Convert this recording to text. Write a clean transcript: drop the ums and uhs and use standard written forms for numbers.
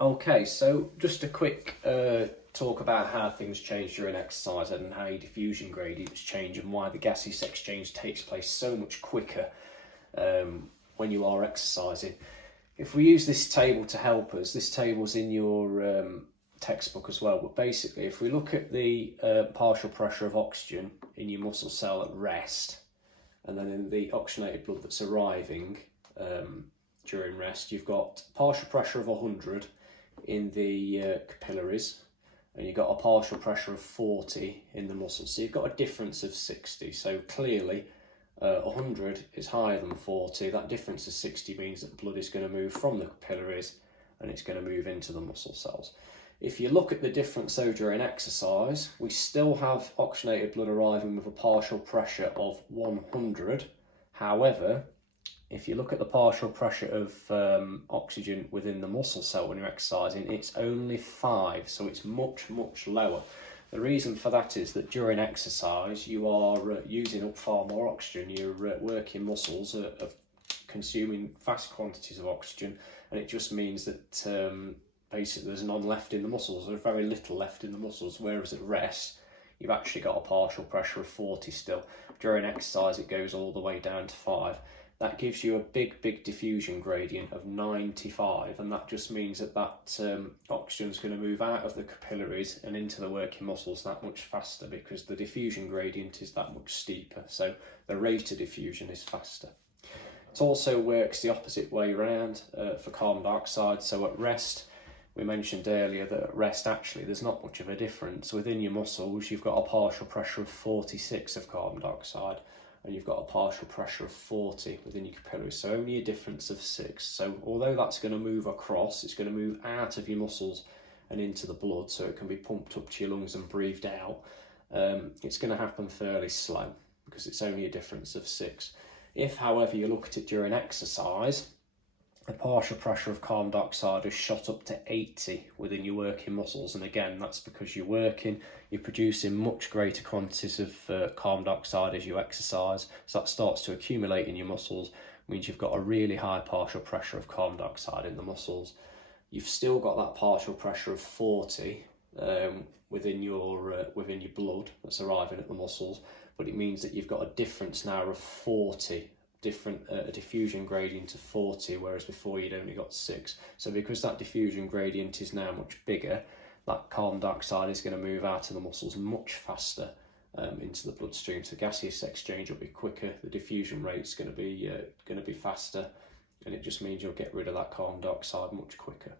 Okay, so just a quick talk about how things change during exercise and how your diffusion gradients change and why the gaseous exchange takes place so much quicker when you are exercising. If we use this table to help us, this table's in your textbook as well, but basically if we look at the partial pressure of oxygen in your muscle cell at rest, and then in the oxygenated blood that's arriving during rest, you've got partial pressure of 100 in the capillaries, and you've got a partial pressure of 40 in the muscles. So you've got a difference of 60. So clearly 100 is higher than 40. That difference of 60 means that blood is going to move from the capillaries and it's going to move into the muscle cells. If you look at the difference though during exercise, we still have oxygenated blood arriving with a partial pressure of 100. However, if you look at the partial pressure of oxygen within the muscle cell when you're exercising, it's only 5, so it's much, much lower. The reason for that is that during exercise, you are using up far more oxygen. Your working muscles are consuming vast quantities of oxygen, and it just means that basically there's none left in the muscles. There's very little left in the muscles, whereas at rest, you've actually got a partial pressure of 40 still. During exercise, it goes all the way down to 5. That gives you a big diffusion gradient of 95, and that just means that oxygen is going to move out of the capillaries and into the working muscles that much faster because the diffusion gradient is that much steeper, so the rate of diffusion is faster. It also works the opposite way around for carbon dioxide. So at rest, we mentioned earlier that at rest actually there's not much of a difference. Within your muscles you've got a partial pressure of 46 of carbon dioxide, and you've got a partial pressure of 40 within your capillaries, so only a difference of 6. So although that's going to move across, it's going to move out of your muscles and into the blood, so it can be pumped up to your lungs and breathed out. It's going to happen fairly slow because it's only a difference of 6. If, however, you look at it during exercise, the partial pressure of carbon dioxide is shot up to 80 within your working muscles, and again that's because you're working, you're producing much greater quantities of carbon dioxide as you exercise, so that starts to accumulate in your muscles, means you've got a really high partial pressure of carbon dioxide in the muscles. You've still got that partial pressure of 40 within your blood that's arriving at the muscles, but it means that you've got a difference now of 40. A diffusion gradient of 40, whereas before you'd only got 6. So because that diffusion gradient is now much bigger, that carbon dioxide is going to move out of the muscles much faster into the bloodstream. So gaseous exchange will be quicker, the diffusion rate's going to be faster, and it just means you'll get rid of that carbon dioxide much quicker.